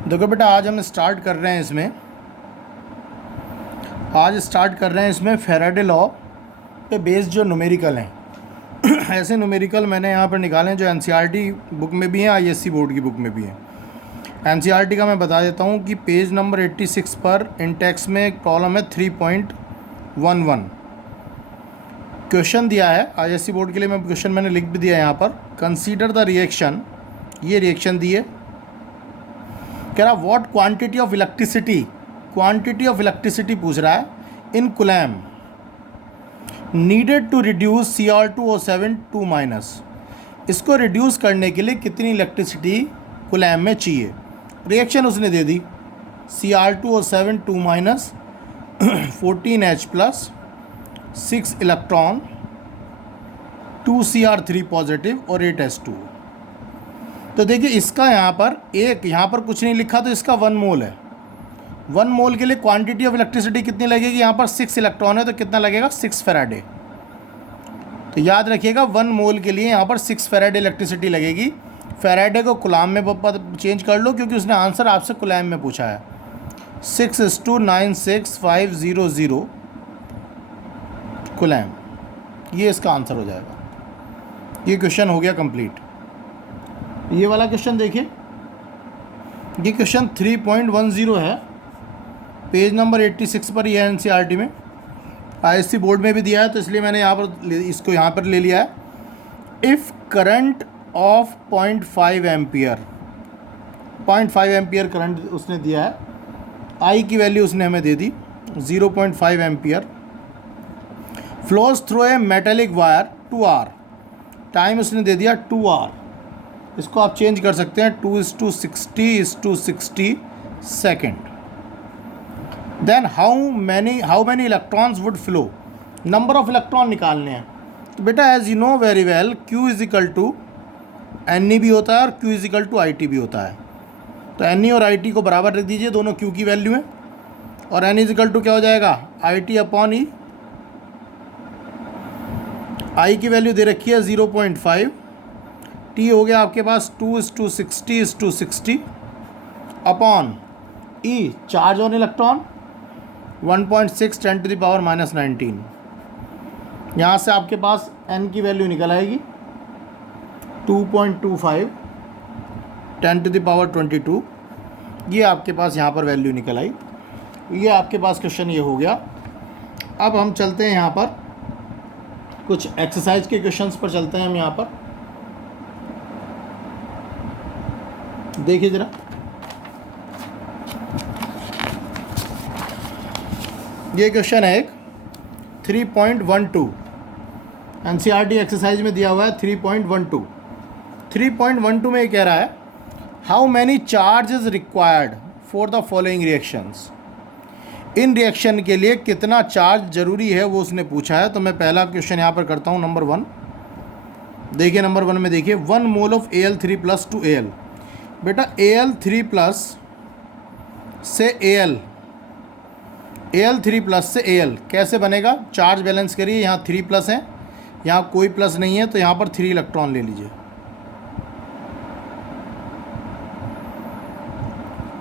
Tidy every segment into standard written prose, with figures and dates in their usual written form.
देखो बेटा, आज हम स्टार्ट कर रहे हैं इसमें फैराडे लॉ पे बेस्ड जो न्यूमेरिकल हैं ऐसे न्यूमेरिकल मैंने यहाँ पर निकाले हैं जो एनसीईआरटी बुक में भी हैं, आईएससी बोर्ड की बुक में भी हैं। एनसीईआरटी का मैं बता देता हूँ कि पेज नंबर 86 पर इंटेक्स में एक प्रॉब्लम है 3.11। क्वेश्चन दिया है आईएससी बोर्ड के लिए, मैं क्वेश्चन मैंने लिख भी दिया है यहाँ पर। कंसीडर द रिएक्शन, ये रिएक्शन दी है। कह रहा व्हाट क्वांटिटी ऑफ इलेक्ट्रिसिटी पूछ रहा है in coulomb needed to reduce Cr2O7 2 minus. इसको रिड्यूस करने के लिए कितनी इलेक्ट्रिसिटी कुलैम में चाहिए। रिएक्शन उसने दे दी Cr2O7 2 minus 14H plus 6 electron 2Cr3 positive और 8S2। तो देखिए इसका यहाँ पर कुछ नहीं लिखा, तो इसका 1 मोल है। 1 मोल के लिए क्वांटिटी ऑफ इलेक्ट्रिसिटी कितनी लगेगी, यहाँ पर 6 इलेक्ट्रॉन है तो कितना लगेगा 6 फैराडे। तो याद रखिएगा 1 मोल के लिए यहाँ पर 6 फैराडे इलेक्ट्रिसिटी लगेगी। फैराडे को कुलाम में चेंज कर लो क्योंकि उसने आंसर आपसे कुलैम में पूछा है। 6:96500 कुलैम, ये इसका आंसर हो जाएगा। ये क्वेश्चन हो गया कंप्लीट। ये वाला क्वेश्चन देखिए, ये क्वेश्चन 3.10 है, पेज नंबर 86 पर। ये एनसीईआरटी में, आईएससी बोर्ड में भी दिया है, तो इसलिए मैंने इसको यहाँ पर ले लिया है। If current of 0.5 ampere, 0.5 ampere current उसने दिया है। आई की वैल्यू उसने हमें दे दी 0.5 ampere. Flows through a metallic wire 2R, time उसने दे दिया 2R। इसको आप चेंज कर सकते हैं 2:60 second. Then how many electrons would flow, number of electron निकालने हैं। तो बेटा as you know very well, Q is equal to NE भी होता है और Q is equal to IT भी होता है। तो NE और IT को बराबर रख दीजिए, दोनों Q की वैल्यू है। और N इज इक्वल टू क्या हो जाएगा, IT अपॉन E। I की वैल्यू दे रखी है 0.5, T हो गया आपके पास 2:60 upon E, charge on electron 1.6 10⁻⁻⁹। यहाँ से आपके पास N की वैल्यू निकल आएगी 2.25 10⁻22। ये आपके पास यहाँ पर वैल्यू निकल आई। ये आपके पास क्वेश्चन ये हो गया। अब हम चलते हैं यहाँ पर कुछ एक्सरसाइज के क्वेश्चंस पर चलते हैं हम यहाँ पर। देखिए जरा, ये क्वेश्चन है एक 3.12, एनसीईआरटी एक्सरसाइज में दिया हुआ है 3.12। 3.12 में ये कह रहा है how many charge is required for the following reactions. In reaction के लिए कितना चार्ज जरूरी है वो उसने पूछा है। तो मैं पहला क्वेश्चन यहाँ पर करता हूँ, नंबर 1। देखिए नंबर 1 में देखिए 1 mole of Al3+ to Al। बेटा Al3+ से Al3+ से Al कैसे बनेगा, चार्ज बैलेंस करिए। यहाँ 3+ है, यहाँ कोई प्लस नहीं है, तो यहाँ पर 3 इलेक्ट्रॉन ले लीजिए।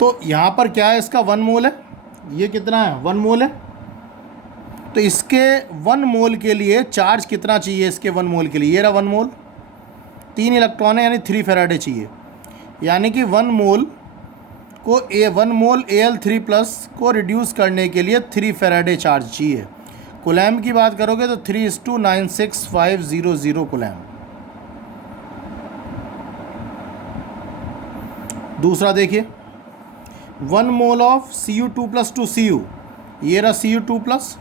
तो यहाँ पर क्या है, इसका 1 मोल है। ये कितना है, 1 मोल है। तो इसके 1 मोल के लिए चार्ज कितना चाहिए, इसके 1 मोल के लिए, ये रहा 1 मोल, 3 इलेक्ट्रॉन है, यानी 3 फैराडे चाहिए। यानी कि 1 मोल Al3+ को रिड्यूस करने के लिए 3 फैराडे चार्ज चाहिए। कुलैम की बात करोगे तो 3:96500 कुलैम। दूसरा देखिए 1 mole of Cu2+ to Cu, ये रहा Cu2+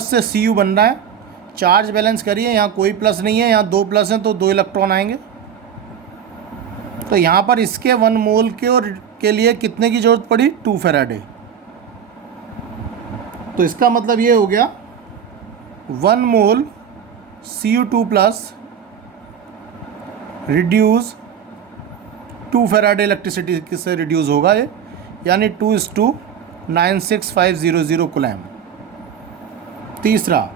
से Cu बन रहा है। चार्ज बैलेंस करिए, यहाँ कोई प्लस नहीं है, यहाँ 2 प्लस हैं तो 2 इलेक्ट्रॉन आएंगे। तो यहाँ पर इसके 1 मोल के लिए कितने की ज़रूरत पड़ी, 2 फैराडे। तो इसका मतलब ये हो गया 1 मोल Cu2+ रिड्यूस 2 फैराडे इलेक्ट्रिसिटी से रिड्यूस होगा ये, यानी 2:96500 कुलैम। तीसरा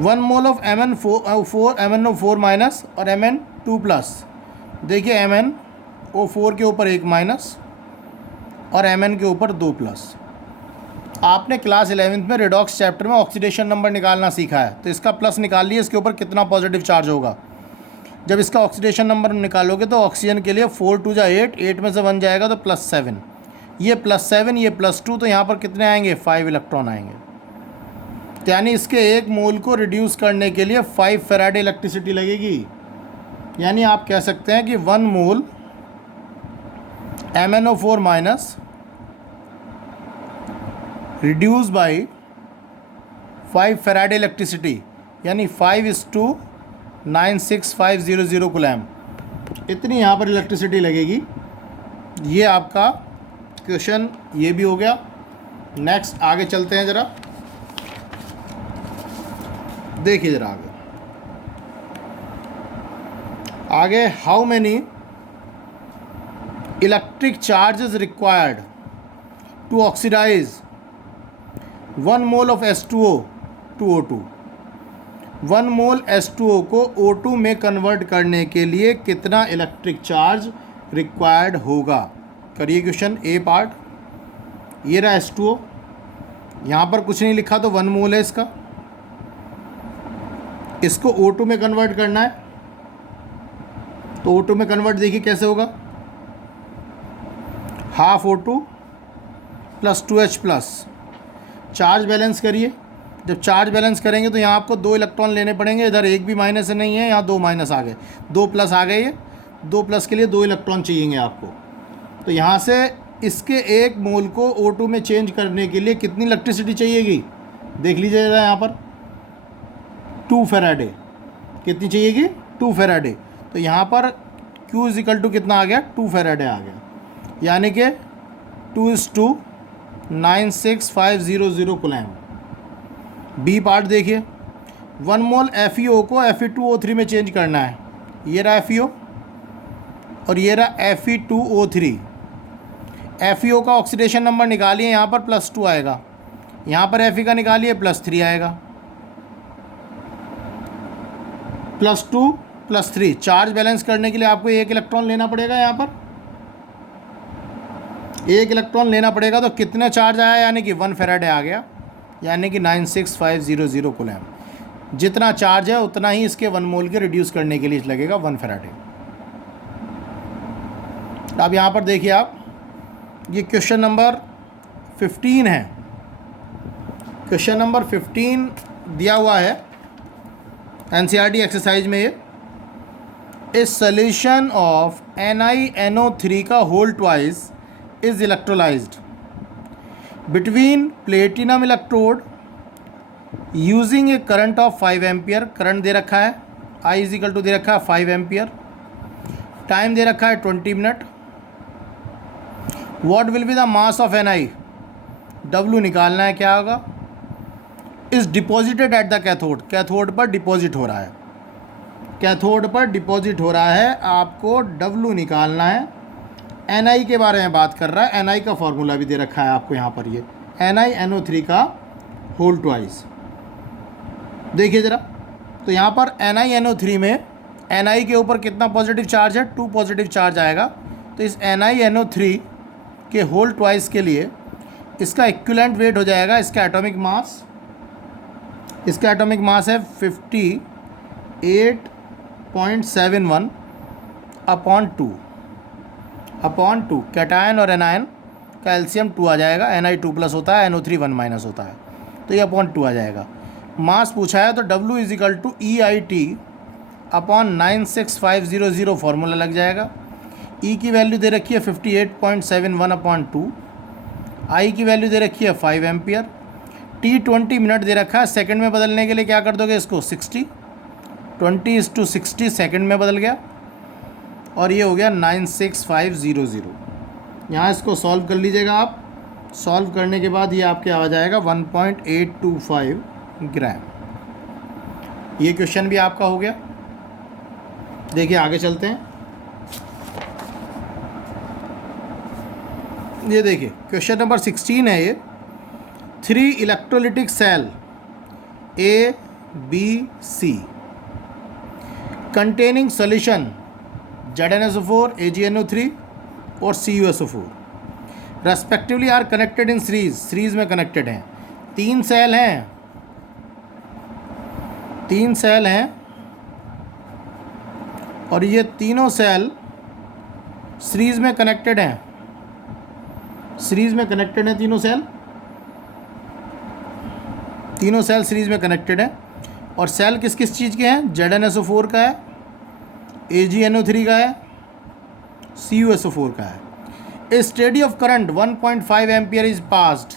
1 मोल ऑफ MnO4 माइनस और Mn2+। देखिए O4 के ऊपर 1 माइनस और Mn के ऊपर 2 प्लस। आपने क्लास 11th में रेडॉक्स चैप्टर में ऑक्सीडेशन नंबर निकालना सीखा है, तो इसका प्लस निकाल लिए, इसके ऊपर कितना पॉजिटिव चार्ज होगा। जब इसका ऑक्सीडेशन नंबर निकालोगे तो ऑक्सीजन के लिए 4 2 जा 8, 8 में से 1 जाएगा तो +7, ये +7, ये +2, तो यहाँ पर कितने आएंगे, 5 इलेक्ट्रॉन आएंगे। तो यानी इसके 1 मोल को रिड्यूस करने के लिए 5 फैराडे इलेक्ट्रिसिटी लगेगी। यानी आप कह सकते हैं कि 1 मोल MnO4 minus reduce by 5 Faraday electricity, यानी 5:96500 कूलम, इतनी यहाँ पर इलेक्ट्रिसिटी लगेगी। ये आपका क्वेश्चन ये भी हो गया। नेक्स्ट आगे चलते हैं ज़रा, देखिए ज़रा आगे how many electric charges required to oxidize 1 mole of H2O to O2। 1 mole H2O को O2 में कन्वर्ट करने के लिए कितना इलेक्ट्रिक चार्ज रिक्वायर्ड होगा। करिए क्वेश्चन ए पार्ट। ये रहा H2O, यहाँ पर कुछ नहीं लिखा तो 1 मोल है इसका, इसको O2 में कन्वर्ट करना है। तो O2 में कन्वर्ट देखिए कैसे होगा, half O2 plus 2H plus, charge balance करिए। जब चार्ज बैलेंस करेंगे तो यहाँ आपको 2 इलेक्ट्रॉन लेने पड़ेंगे, इधर एक भी माइनस नहीं है, यहाँ 2 माइनस आ गए, 2 प्लस आ गए, ये 2 प्लस के लिए 2 इलेक्ट्रॉन चाहिएंगे आपको। तो यहाँ से इसके 1 मोल को O2 में चेंज करने के लिए कितनी इलेक्ट्रिसिटी चाहिएगी, देख लीजिएगा यहाँ पर 2 फैराडे। कितनी चाहिएगी, 2 फैराडे। तो यहाँ पर Q इजिकल टू कितना आ गया, 2 फैराडे आ गया, यानी कि 2:96500 कूलम। बी पार्ट देखिए, 1 मोल FeO को Fe2O3 में चेंज करना है। ये रहा FeO और ये रहा Fe2O3। FeO का ऑक्सीडेशन नंबर निकालिए, यहाँ पर +2 आएगा, यहाँ पर Fe का निकालिए +3 आएगा, +2 +3। चार्ज बैलेंस करने के लिए आपको 1 इलेक्ट्रॉन लेना पड़ेगा, यहाँ पर 1 इलेक्ट्रॉन लेना पड़ेगा। तो कितना चार्ज आया, यानी कि 1 फैराडे आ गया, यानी कि 96500 कूलम। जितना चार्ज है उतना ही इसके 1 मोल के रिड्यूस करने के लिए लगेगा 1 फैराडे। अब यहाँ पर देखिए आप, ये क्वेश्चन नंबर 15 है। क्वेश्चन नंबर 15 दिया हुआ है NCERT एक्सरसाइज में। ये इस सोल्यूशन ऑफ NiNO3 का whole twice is electrolysed between platinum electrode using a current of 5 ampere. Current दे रखा है, I इजिकल टू दे रखा है 5 एम्पियर, टाइम दे रखा है 20 minute. What will be the mass of Ni, W निकालना है, क्या होगा। Is deposited at the cathode, cathode पर डिपॉजिट हो रहा है, कैथोड पर डिपॉजिट हो रहा है, आपको W निकालना है। Ni के बारे में बात कर रहा है, Ni का फॉर्मूला भी दे रखा है आपको यहाँ पर, ये NiNO3 का होल ट्वाइस। देखिए ज़रा, तो यहाँ पर NiNO3 में Ni के ऊपर कितना पॉजिटिव चार्ज है, 2 पॉजिटिव चार्ज आएगा। तो इस NiNO3 के होल ट्वाइस के लिए इसका इक्विवेलेंट वेट हो जाएगा, इसका एटॉमिक मास, इसका एटॉमिक मास है 58.71 अपॉन 2। कैटायन और एनायन का एलसीएम 2 आ जाएगा, Ni 2+ होता है, NO3 1- होता है, तो ये अपॉन 2 आ जाएगा। मास पूछा है तो W is equal to EIT upon 96500 formula लग जाएगा। E की वैल्यू दे रखी है 58.71 अपॉन 2, I की वैल्यू दे रखी है 5 एम्पियर, T 20 मिनट दे रखा है। सेकंड में बदलने के लिए क्या कर दोगे इसको, 60, 20:60 सेकंड में बदल गया, और ये हो गया 96500। यहाँ इसको सॉल्व कर लीजिएगा आप। सॉल्व करने के बाद ये आपके आ जाएगा 1.825 ग्राम। ये क्वेश्चन भी आपका हो गया। देखिए आगे चलते हैं। ये देखिए क्वेश्चन नंबर 16 है ये। 3 electrolytic cell A, B, C containing solution ZnSO4, AgNO3 और CuSO4 respectively are connected in series में कनेक्टेड हैं। तीन सेल हैं और ये तीनों सेल सीरीज में कनेक्टेड हैं। तीनों सेल सीरीज में कनेक्टेड हैं। और सेल किस किस चीज़ के हैं? ZnSO4 का है, AgNO3 का है, CuSO4 का है। A steady of current 1.5 ampere is passed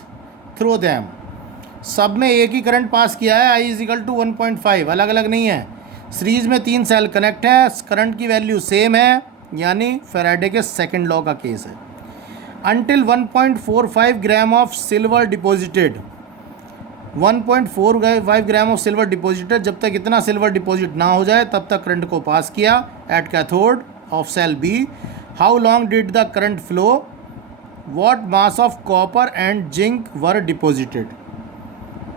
through them. सब में एक ही करंट पास किया है, I इज इक्वल टू 1.5, अलग अलग नहीं है। सीरीज में तीन सेल कनेक्ट है, करंट की वैल्यू सेम है, यानी फैराडे के सेकंड लॉ का केस है। Until 1.45 gram of silver deposited, 1.45 gram of silver deposited, जब तक इतना सिल्वर डिपॉजिट ना हो जाए तब तक करंट को पास किया at cathode of cell B. How long did the current flow? What mass of copper and zinc were deposited.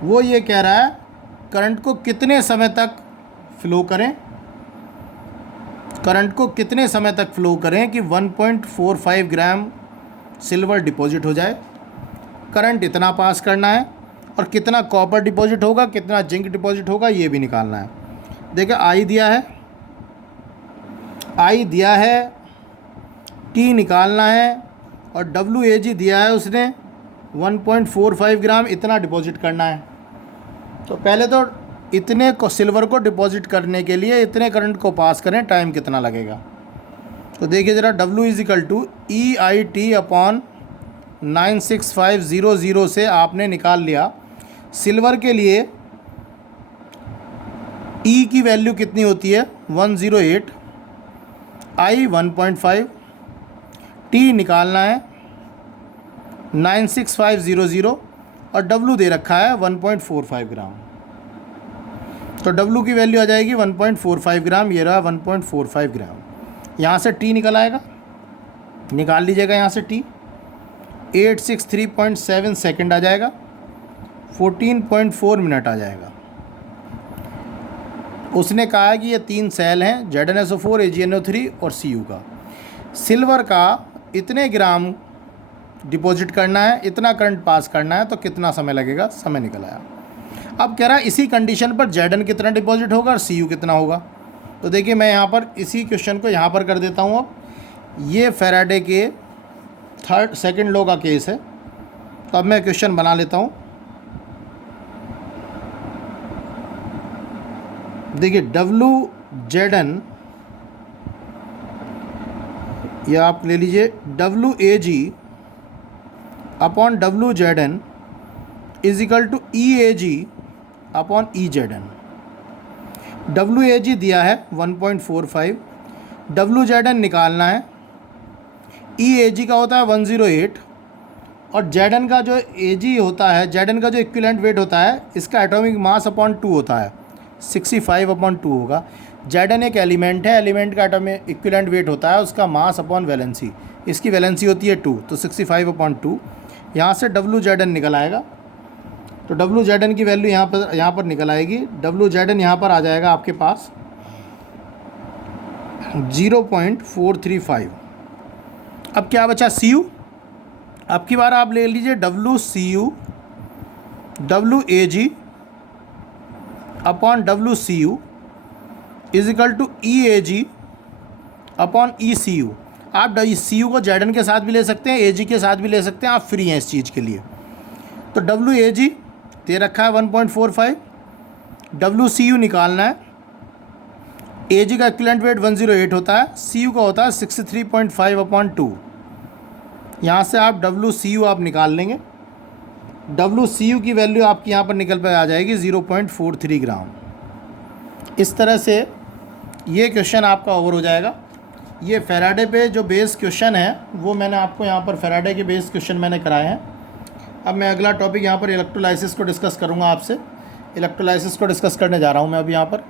वो ये कह रहा है करंट को कितने समय तक फ्लो करें कि 1.45 ग्राम सिल्वर डिपॉजिट हो जाए। करंट इतना पास करना है और कितना कॉपर डिपॉजिट होगा, कितना जिंक डिपॉजिट होगा, ये भी निकालना है। देखिए आई दिया है, टी निकालना है और WAG दिया है उसने 1.45 ग्राम, इतना डिपॉजिट करना है। तो पहले तो इतने को सिल्वर को डिपॉजिट करने के लिए इतने करंट को पास करें, टाइम कितना लगेगा। तो देखिए ज़रा, W is equal to EIT upon 96500 से आपने निकाल लिया सिल्वर के लिए E की वैल्यू कितनी होती है 108, I 1.5, T निकालना है 96500 और W दे रखा है 1.45 ग्राम। तो W की वैल्यू आ जाएगी 1.45 ग्राम, ये रहा 1.45 ग्राम। यहाँ से T निकल आएगा, निकाल लीजिएगा यहाँ से T 863.7 सेकेंड आ जाएगा, 14.4 मिनट आ जाएगा। उसने कहा है कि ये तीन सेल हैं ZnSO4, AgNO3 और Cu का। सिल्वर का इतने ग्राम डिपॉजिट करना है, इतना करंट पास करना है, तो कितना समय लगेगा, समय निकल आया। अब कह रहा है इसी कंडीशन पर Zn कितना डिपॉजिट होगा और Cu कितना होगा। तो देखिए मैं यहाँ पर इसी क्वेश्चन को यहाँ पर कर देता हूँ। अब ये फैराडे के सेकंड लॉ का केस है, तो अब मैं क्वेश्चन बना लेता हूँ। देखिए WZn, या आप ले लीजिए WAG upon WZn is equal to EAG upon EZn। WAG दिया है 1.45, WZn निकालना है, EAG का होता है 108 और Zn का जो AG होता है, Zn का जो इक्विवेलेंट वेट होता है, इसका एटॉमिक मास अपॉन 2 होता है, 65/2 होगा। Zn एक एलिमेंट है, एलिमेंट का एटॉमिक इक्विवेलेंट वेट होता है उसका मास अपॉन वैलेंसी, इसकी वैलेंसी होती है 2, तो 65/2। यहाँ से WZn निकल आएगा, तो WZn की वैल्यू यहाँ पर निकल आएगी। WZn यहाँ पर आ जाएगा आपके पास 0.435। अब क्या बचा Cu। अब की बार आप ले लीजिए WCU WAG upon WCU is equal to EAG upon ECU। आप CU को Zn के साथ भी ले सकते हैं, AG के साथ भी ले सकते हैं, आप फ्री हैं इस चीज़ के लिए। तो WAG दे रखा है 1.45, WCU निकालना है, AG का इक्विवेलेंट वेट 108 होता है, CU का होता है 63.5/2। यहाँ से आप WCU आप निकाल लेंगे, WCU की वैल्यू आपकी यहाँ पर निकल पर आ जाएगी 0.43 ग्राम। इस तरह से ये क्वेश्चन आपका ओवर हो जाएगा। ये फैराडे पे जो बेस क्वेश्चन है वो मैंने आपको यहाँ पर फैराडे के बेस क्वेश्चन मैंने कराए हैं। अब मैं अगला टॉपिक यहाँ पर इलेक्ट्रोलाइसिस को डिस्कस करूँगा आपसे। इलेक्ट्रोलाइसिस को डिस्कस करने जा रहा हूँ मैं अब यहाँ पर।